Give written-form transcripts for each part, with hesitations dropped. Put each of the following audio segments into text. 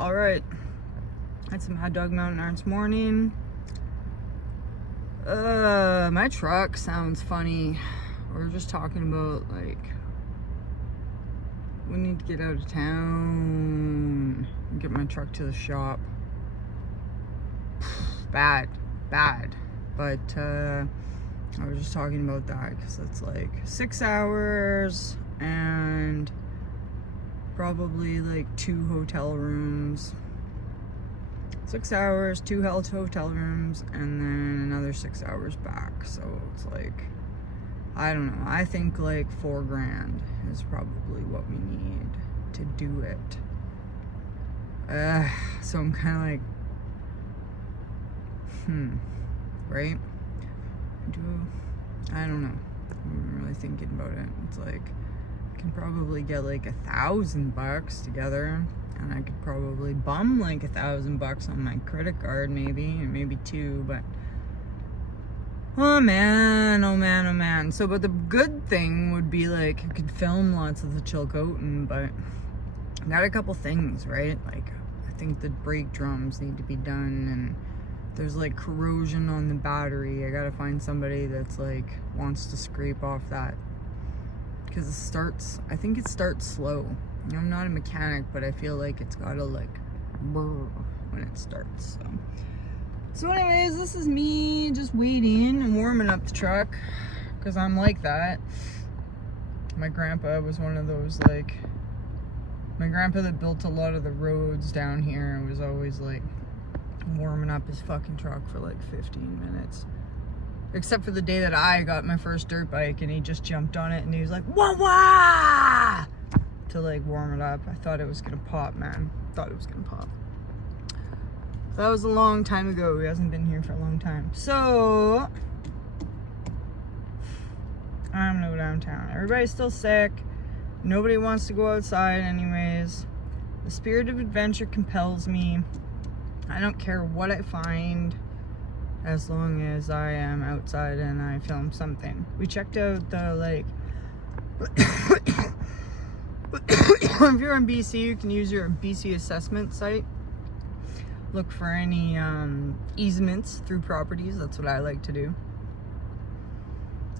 all right. Had some Mad Dog Mountain Arts morning. My truck sounds funny. We're just talking about, like, we need to get out of town and get my truck to the shop. Bad. But, I was just talking about that because it's like 6 hours and probably like 2 hotel rooms. 6 hours, 2 hotel rooms, and then another 6 hours back. So it's like, I don't know. I think like $4,000 is probably what we need to do it. So I'm kind of like, right? I don't know. I'm really thinking about it. It's like, I can probably get like $1,000 together, and I could probably bum like $1,000 on my credit card, maybe 2, but oh man. So, but the good thing would be like, I could film lots of the Chilcotin, but I got a couple things, right? Like, I think the brake drums need to be done, and there's like corrosion on the battery. I gotta find somebody that's like wants to scrape off that, because I think it starts slow. I'm not a mechanic, but I feel like it's gotta like brr when it starts. So anyways, this is me just waiting and warming up the truck, because I'm like that. My grandpa was one of those, like, my grandpa that built a lot of the roads down here was always like warming up his fucking truck for like 15 minutes. Except for the day that I got my first dirt bike and he just jumped on it and he was like, wah wah! To like warm it up. I thought it was gonna pop, man. Thought it was gonna pop. That was a long time ago. He hasn't been here for a long time. So, I'm gonna go downtown. Everybody's still sick. Nobody wants to go outside anyways. The spirit of adventure compels me. I don't care what I find, as long as I am outside and I film something. We checked out the, like, if you're in BC, you can use your BC assessment site. Look for any easements through properties. That's what I like to do.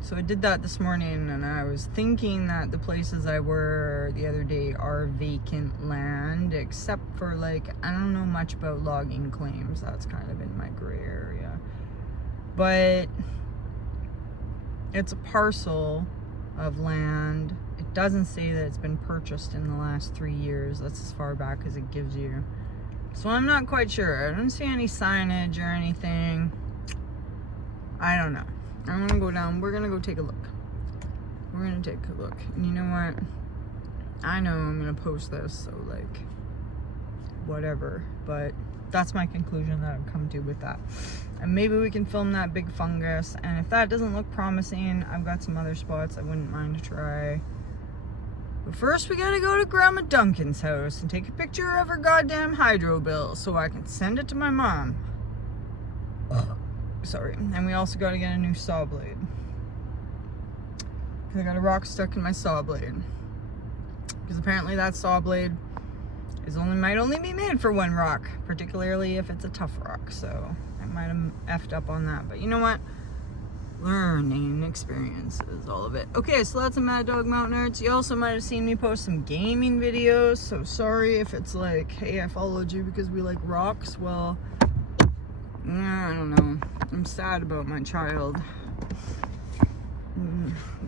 So I did that this morning, and I was thinking that the places I were the other day are vacant land, except for, like, I don't know much about logging claims. That's kind of in my gray area. But it's a parcel of land. It doesn't say that it's been purchased in the last 3 years. That's as far back as it gives you. So I'm not quite sure. I don't see any signage or anything. I don't know. I'm gonna go down. We're gonna go take a look. We're gonna take a look. And you know what? I know I'm gonna post this, so like, whatever. But that's my conclusion that I've come to with that. And maybe we can film that big fungus. And if that doesn't look promising, I've got some other spots I wouldn't mind to try. But first we gotta go to Grandma Duncan's house and take a picture of her goddamn hydro bill so I can send it to my mom. Sorry. And we also gotta get a new saw blade. Because I got a rock stuck in my saw blade. Because apparently that saw blade might only be made for one rock, particularly if it's a tough rock. So I might have effed up on that. But you know what? Learning experiences, all of it. Okay, so that's a Mad Dog Mountain Arts. You also might have seen me post some gaming videos. So sorry if it's like, hey, I followed you because we like rocks. Well, I don't know. I'm sad about my child.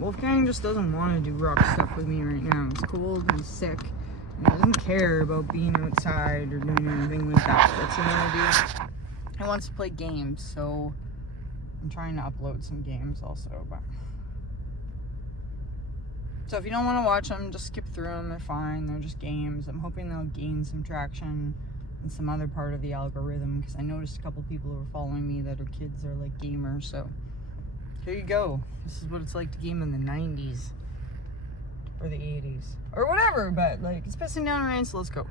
Wolfgang just doesn't want to do rock stuff with me right now. He's cold and sick. And he doesn't care about being outside or doing anything like that. That's what I want to do. He wants to play games, so I'm trying to upload some games also. But so if you don't want to watch them, just skip through them. They're fine. They're just games. I'm hoping they'll gain some traction in some other part of the algorithm, because I noticed a couple people who are following me that are kids are like gamers. So here you go. This is what it's like to game in the 90s or the 80s or whatever. But like, it's pissing down rain, so let's go.